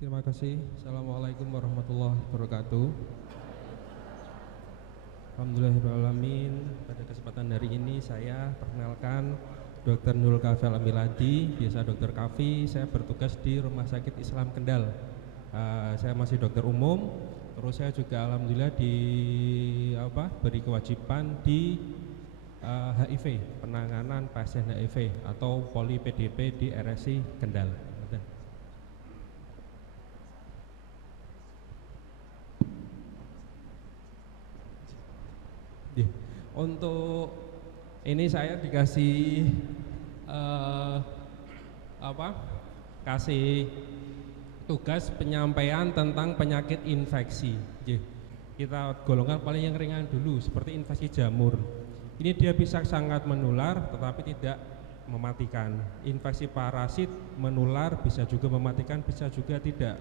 Terima kasih. Assalamualaikum warahmatullahi wabarakatuh. Alhamdulillahirrahmanirrahim. Pada kesempatan hari ini saya perkenalkan Dr. Nurul Kafi Al-Miladi, biasa Dr. Kafi. Saya bertugas di Rumah Sakit Islam Kendal. Saya masih dokter umum. Terus saya juga alhamdulillah beri kewajiban di HIV, penanganan pasien HIV atau poli PDP di RSI Kendal. Untuk ini saya dikasih kasih tugas penyampaian tentang penyakit infeksi. Kita golongan paling yang ringan dulu, seperti infeksi jamur. Ini dia bisa sangat menular tetapi tidak mematikan. Infeksi parasit menular, bisa juga mematikan, bisa juga tidak.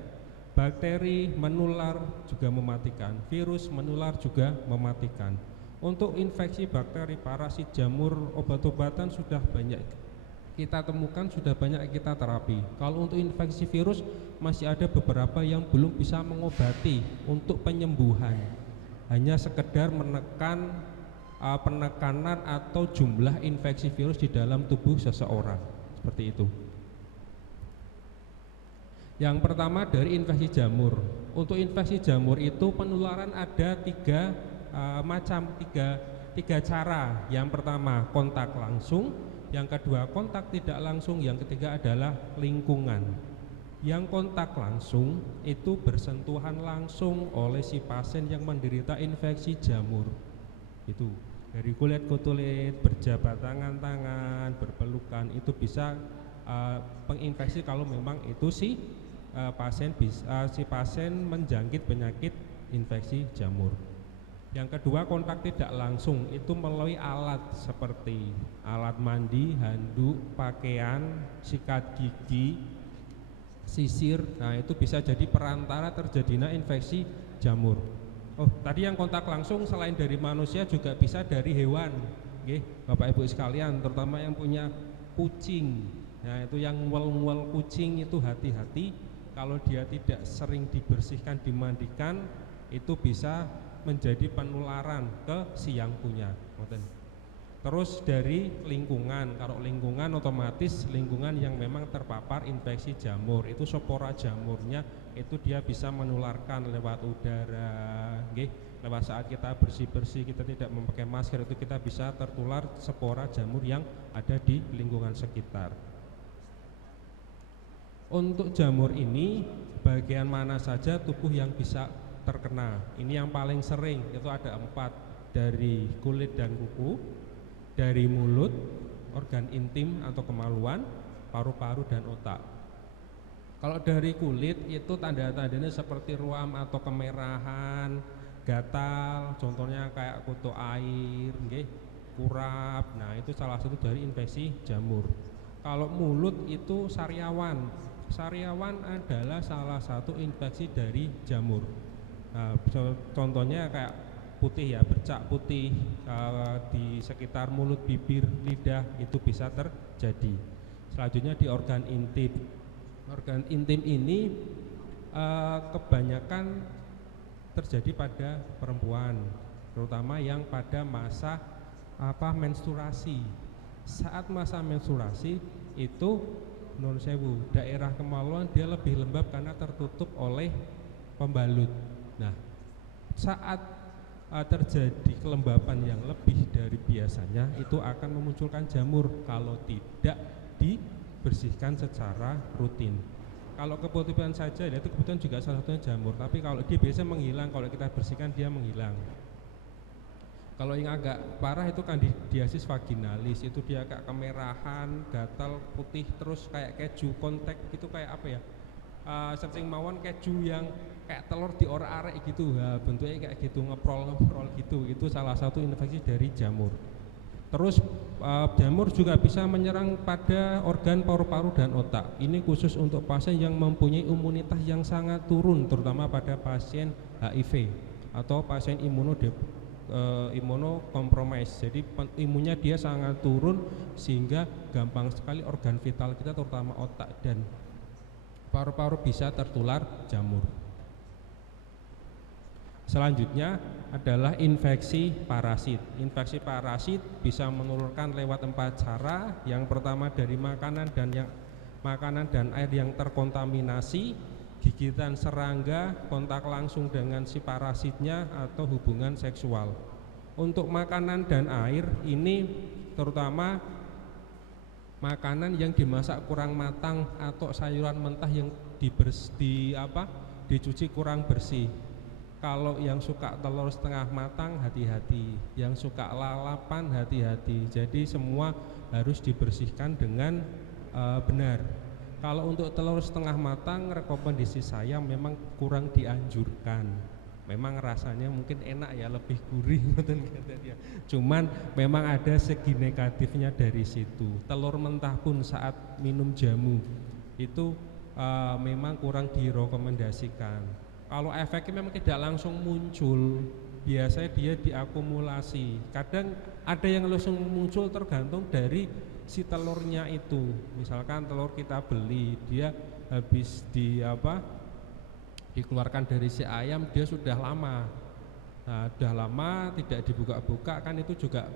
Bakteri menular juga mematikan, virus menular juga mematikan. Untuk infeksi bakteri, parasit, jamur, obat-obatan sudah banyak kita temukan, sudah banyak kita terapi. Kalau untuk infeksi virus masih ada beberapa yang belum bisa mengobati untuk penyembuhan. Hanya sekedar menekan penekanan atau jumlah infeksi virus di dalam tubuh seseorang. Seperti itu. Yang pertama dari infeksi jamur. Untuk infeksi jamur itu penularan ada tiga cara. Yang pertama kontak langsung, yang kedua kontak tidak langsung, yang ketiga adalah lingkungan. Yang kontak langsung itu bersentuhan langsung oleh si pasien yang menderita infeksi jamur. Itu dari kulit ke kulit, berjabat tangan, berpelukan, itu bisa penginfeksi kalau memang itu si pasien menjangkit penyakit infeksi jamur. Yang kedua kontak tidak langsung, itu melalui alat seperti alat mandi, handuk, pakaian, sikat gigi, sisir. Nah itu bisa jadi perantara terjadinya infeksi jamur. Tadi yang kontak langsung selain dari manusia juga bisa dari hewan. Bapak Ibu sekalian, terutama yang punya kucing. Nah itu yang ngel-ngel kucing itu hati-hati, kalau dia tidak sering dibersihkan, dimandikan, itu bisa menjadi penularan ke si yang punya. Terus dari lingkungan, kalau lingkungan otomatis lingkungan yang memang terpapar infeksi jamur, itu spora jamurnya itu dia bisa menularkan lewat udara, lewat saat kita bersih-bersih, kita tidak memakai masker, itu kita bisa tertular spora jamur yang ada di lingkungan sekitar. Untuk jamur ini bagian mana saja tubuh yang bisa terkena? Ini yang paling sering, itu ada 4, dari kulit dan kuku, dari mulut, organ intim atau kemaluan, paru-paru dan otak. Kalau dari kulit itu tanda-tandanya seperti ruam atau kemerahan, gatal, contohnya kayak kutu air, kurap. Nah itu salah satu dari infeksi jamur. Kalau mulut itu sariawan. Sariawan adalah salah satu infeksi dari jamur. Nah, contohnya kayak putih ya, bercak putih di sekitar mulut, bibir, lidah, itu bisa terjadi. Selanjutnya di organ intim. Organ intim ini kebanyakan terjadi pada perempuan, terutama yang pada masa menstruasi. Saat masa menstruasi itu menurut saya daerah kemaluan dia lebih lembab karena tertutup oleh pembalut. Nah, saat terjadi kelembapan yang lebih dari biasanya, itu akan memunculkan jamur kalau tidak dibersihkan secara rutin. Kalau keputusan saja, itu kebetulan juga salah satunya jamur. Tapi kalau dia biasa menghilang, kalau kita bersihkan dia menghilang. Kalau yang agak parah itu candidiasis vaginalis, itu dia kayak kemerahan, gatal, putih, terus kayak keju kontak gitu, kayak apa ya? Searching mawon keju yang kayak telur diorak-arik gitu, bentuknya kayak gitu, ngeprol gitu. Itu salah satu infeksi dari jamur. Terus jamur juga bisa menyerang pada organ paru-paru dan otak. Ini khusus untuk pasien yang mempunyai imunitas yang sangat turun, terutama pada pasien HIV atau pasien imunokompromis. Jadi imunnya dia sangat turun sehingga gampang sekali organ vital kita, terutama otak dan paru-paru bisa tertular jamur. Selanjutnya adalah infeksi parasit. Infeksi parasit bisa menularkan lewat 4 cara. Yang pertama dari makanan dan air yang terkontaminasi, gigitan serangga, kontak langsung dengan si parasitnya, atau hubungan seksual. Untuk makanan dan air ini terutama makanan yang dimasak kurang matang atau sayuran mentah yang dicuci kurang bersih. Kalau yang suka telur setengah matang, hati-hati. Yang suka lalapan, hati-hati. Jadi semua harus dibersihkan dengan benar. Kalau untuk telur setengah matang, rekomendasi saya memang kurang dianjurkan. Memang rasanya mungkin enak ya, lebih gurih. Cuman memang ada segi negatifnya dari situ. Telur mentah pun saat minum jamu itu memang kurang direkomendasikan. Kalau efeknya memang tidak langsung muncul, biasanya dia diakumulasi. Kadang ada yang langsung muncul tergantung dari si telurnya itu. Misalkan telur kita beli, dia habis dikeluarkan dari si ayam, dia sudah lama. Nah, sudah lama tidak dibuka-buka, kan itu juga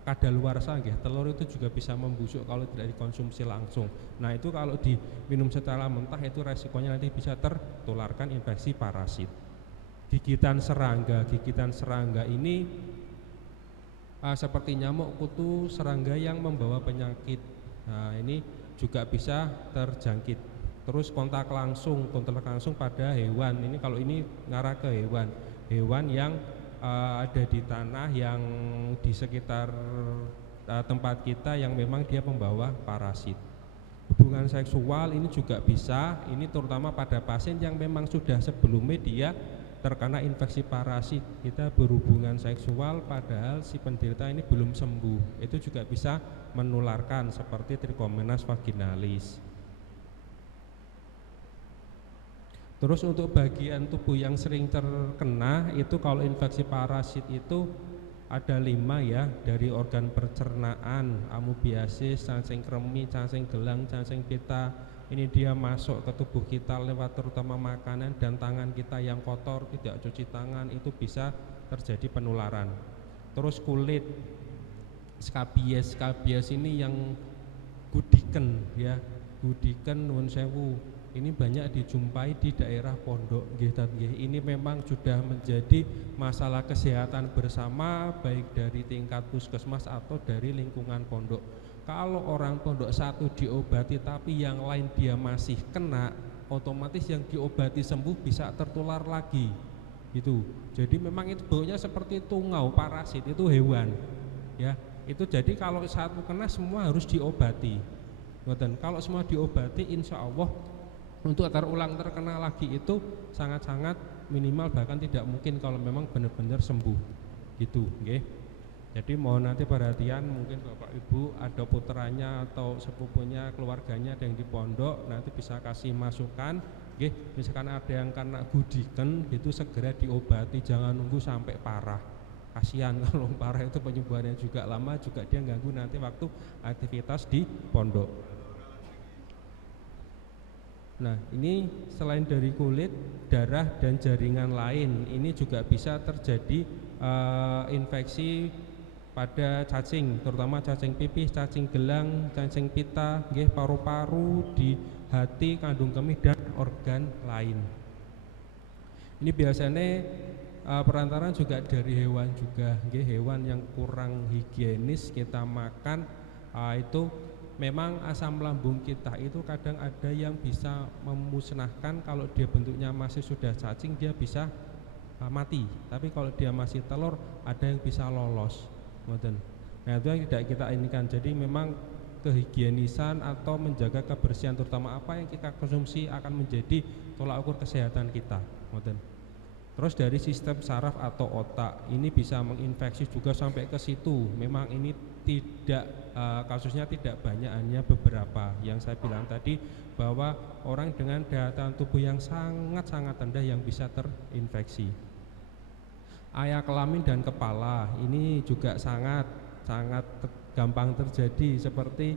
kadaluarsa nggih. Telur itu juga bisa membusuk kalau tidak dikonsumsi langsung. Nah, itu kalau diminum secara mentah itu resikonya nanti bisa tertularkan infeksi parasit. Gigitan serangga ini seperti nyamuk kutu serangga yang membawa penyakit. Nah, ini juga bisa terjangkit. Terus kontak langsung pada hewan. Ini kalau ini ngarah ke hewan yang ada di tanah yang di sekitar tempat kita yang memang dia membawa parasit. Hubungan seksual ini juga bisa, ini terutama pada pasien yang memang sudah sebelumnya dia terkena infeksi parasit. Kita berhubungan seksual padahal si penderita ini belum sembuh, itu juga bisa menularkan seperti Trichomonas vaginalis. Terus untuk bagian tubuh yang sering terkena itu kalau infeksi parasit itu ada 5 ya, dari organ pencernaan, amoebiasis, cacing kremi, cacing gelang, cacing pita. Ini dia masuk ke tubuh kita lewat terutama makanan dan tangan kita yang kotor, tidak cuci tangan, itu bisa terjadi penularan. Terus kulit, skabies ini yang gudiken ya, gudiken nuwun sewu. Ini banyak dijumpai di daerah pondok nggih. Ini memang sudah menjadi masalah kesehatan bersama baik dari tingkat puskesmas atau dari lingkungan pondok. Kalau orang pondok satu diobati tapi yang lain dia masih kena, otomatis yang diobati sembuh bisa tertular lagi. Gitu. Jadi memang itu baunya seperti tungau parasit, itu hewan. Ya, itu jadi kalau satu kena semua harus diobati. Ngoten. Kalau semua diobati insya Allah untuk terulang terkena lagi itu sangat-sangat minimal, bahkan tidak mungkin kalau memang benar-benar sembuh gitu, okay? Jadi mohon nanti perhatian, mungkin Bapak Ibu ada putranya atau sepupunya, keluarganya ada yang di pondok, nanti bisa kasih masukan, okay? Misalkan ada yang kena gudiken gitu segera diobati, jangan nunggu sampai parah. Kasihan kalau parah itu penyembuhannya juga lama, juga dia ganggu nanti waktu aktivitas di pondok. Nah, ini selain dari kulit, darah dan jaringan lain, ini juga bisa terjadi infeksi pada cacing, terutama cacing pipih, cacing gelang, cacing pita, paru-paru, di hati, kandung kemih dan organ lain. Ini biasanya perantaraan juga dari hewan juga, hewan yang kurang higienis kita makan, itu memang asam lambung kita itu kadang ada yang bisa memusnahkan. Kalau dia bentuknya masih sudah cacing dia bisa mati, tapi kalau dia masih telur ada yang bisa lolos. Nah, itu yang tidak kita inginkan. Jadi memang kehigienisan atau menjaga kebersihan terutama apa yang kita konsumsi akan menjadi tolak ukur kesehatan kita. Terus dari sistem saraf atau otak ini bisa menginfeksi juga sampai ke situ. Memang ini tidak kasusnya tidak banyak, hanya beberapa yang saya bilang tadi, bahwa orang dengan daya tahan tubuh yang sangat-sangat rendah yang bisa terinfeksi. Area kelamin dan kepala ini juga sangat gampang terjadi, seperti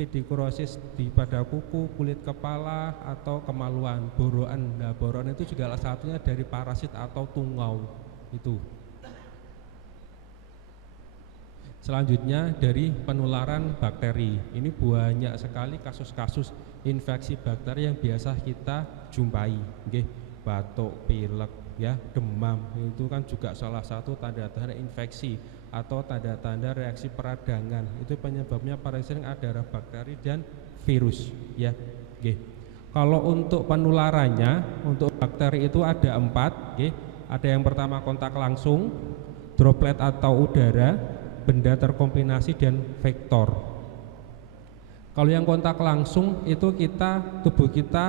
pedikurosis pada kuku, kulit kepala, atau kemaluan, boroan. Nah, boroan itu juga salah satunya dari parasit atau tungau itu. Selanjutnya dari penularan bakteri. Ini banyak sekali kasus-kasus infeksi bakteri yang biasa kita jumpai. Nggih, batuk, pilek, ya, demam. Itu kan juga salah satu tanda-tanda infeksi atau tanda-tanda reaksi peradangan. Itu penyebabnya paling sering adalah bakteri dan virus, ya. Nggih. Kalau untuk penularannya, untuk bakteri itu ada 4, nggih. Ada yang pertama kontak langsung, droplet atau udara, benda terkombinasi, dan vektor. Kalau yang kontak langsung itu tubuh kita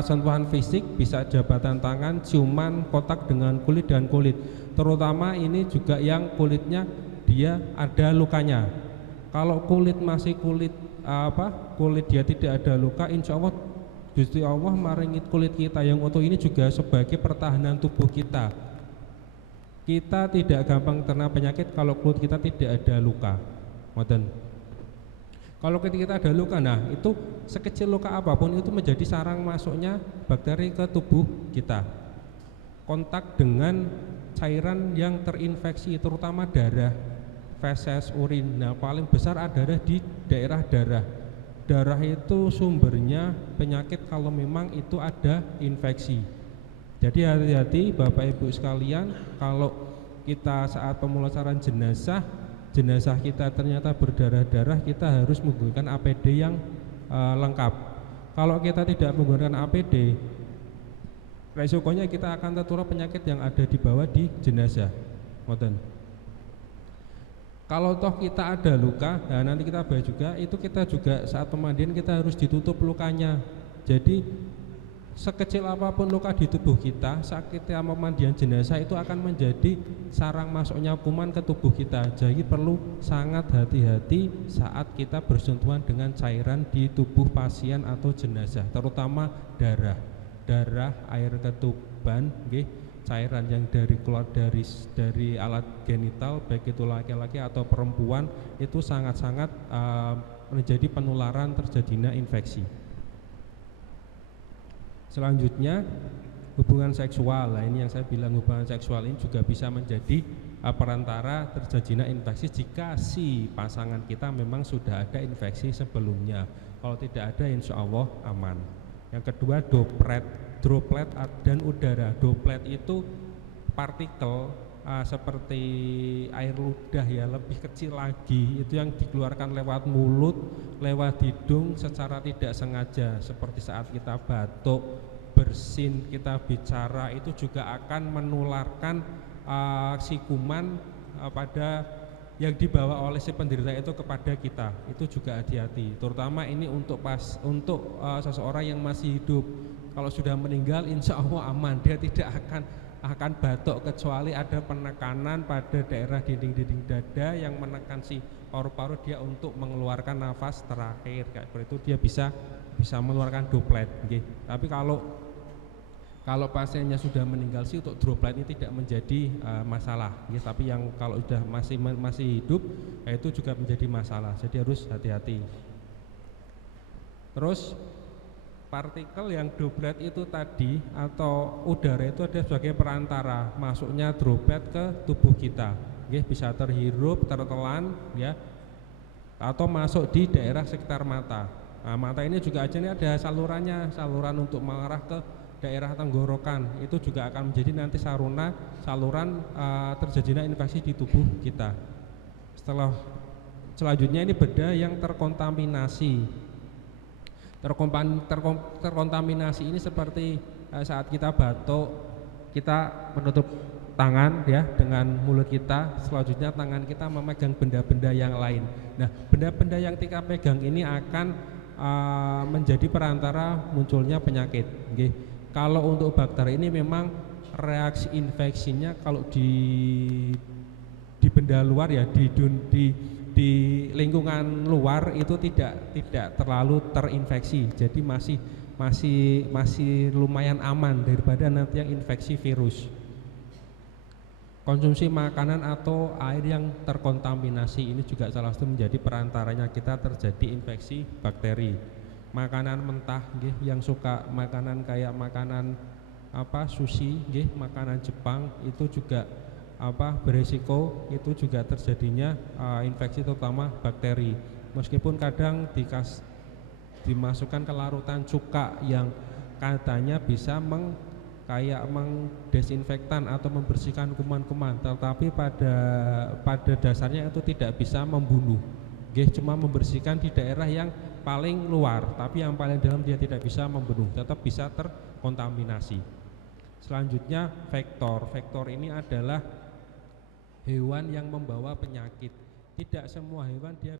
sentuhan fisik, bisa jabatan tangan, ciuman, kontak dengan kulit dan kulit. Terutama ini juga yang kulitnya dia ada lukanya. Kalau kulit masih kulit dia tidak ada luka, insya Allah Gusti Allah maringi kulit kita yang utuh ini juga sebagai pertahanan tubuh kita. Kita tidak gampang terkena penyakit kalau kulit kita tidak ada luka. Ngoten. Kalau kita ada luka, nah itu sekecil luka apapun itu menjadi sarang masuknya bakteri ke tubuh kita. Kontak dengan cairan yang terinfeksi, terutama darah, feses, urin. Nah, paling besar adalah di daerah darah. Darah itu sumbernya penyakit kalau memang itu ada infeksi. Jadi hati-hati Bapak Ibu sekalian, kalau kita saat pemulasaran jenazah kita ternyata berdarah-darah, kita harus menggunakan APD yang lengkap. Kalau kita tidak menggunakan APD, resikonya kita akan tertular penyakit yang ada di bawah di jenazah. Ngoten. Kalau toh kita ada luka, nah nanti kita bahas juga, itu kita juga saat pemandian kita harus ditutup lukanya. Jadi sekecil apapun luka di tubuh kita, saat kita pemandian jenazah itu akan menjadi sarang masuknya kuman ke tubuh kita. Jadi perlu sangat hati-hati saat kita bersentuhan dengan cairan di tubuh pasien atau jenazah, terutama darah, air ketuban, cairan yang keluar dari alat genital, baik itu laki-laki atau perempuan, itu sangat-sangat menjadi penularan terjadinya infeksi. Selanjutnya hubungan seksual. Nah, ini yang saya bilang, hubungan seksual ini juga bisa menjadi perantara terjadinya infeksi jika si pasangan kita memang sudah ada infeksi sebelumnya. Kalau tidak ada, insya Allah aman. Yang kedua droplet dan udara. Droplet itu partikel seperti air ludah, ya, lebih kecil lagi, itu yang dikeluarkan lewat mulut, lewat hidung secara tidak sengaja, seperti saat kita batuk, bersin, kita bicara, itu juga akan menularkan si kuman pada yang dibawa oleh si penderita itu kepada kita. Itu juga hati-hati, terutama ini untuk seseorang yang masih hidup. Kalau sudah meninggal insya Allah aman, dia tidak akan batuk kecuali ada penekanan pada daerah dinding-dinding dada yang menekan si paru-paru dia untuk mengeluarkan nafas terakhir, kayak itu dia bisa mengeluarkan droplet. Tapi kalau pasiennya sudah meninggal sih untuk droplet ini tidak menjadi masalah, tapi yang kalau sudah masih hidup itu juga menjadi masalah, jadi harus hati-hati. Terus partikel yang droplet itu tadi atau udara itu ada sebagai perantara masuknya droplet ke tubuh kita, bisa terhirup, tertelan, ya, atau masuk di daerah sekitar mata. Nah, mata ini juga aja nih ada saluran untuk mengarah ke daerah tenggorokan, itu juga akan menjadi nanti saluran terjadinya infeksi di tubuh kita. Selanjutnya ini benda yang terkontaminasi. Terkontaminasi ini seperti saat kita batuk, kita menutup tangan, ya, dengan mulut kita, selanjutnya tangan kita memegang benda-benda yang lain. Nah, benda-benda yang kita pegang ini akan menjadi perantara munculnya penyakit. Kalau untuk bakteri ini memang reaksi infeksinya kalau di benda luar, ya, di lingkungan luar itu tidak terlalu terinfeksi, jadi masih lumayan aman daripada nanti yang infeksi virus. konsumsi makanan atau air yang terkontaminasi ini juga salah satu menjadi perantaranya kita terjadi infeksi bakteri. Makanan mentah nggih, yang suka makanan kayak makanan sushi nggih, makanan Jepang itu juga beresiko itu juga terjadinya infeksi terutama bakteri. Meskipun kadang dimasukkan ke larutan cuka yang katanya bisa mengdesinfektan atau membersihkan kuman-kuman, tetapi pada dasarnya itu tidak bisa membunuh. Cuma membersihkan di daerah yang paling luar, tapi yang paling dalam dia tidak bisa membunuh, tetap bisa terkontaminasi. Selanjutnya vektor. Vektor ini adalah hewan yang membawa penyakit. Tidak semua hewan dia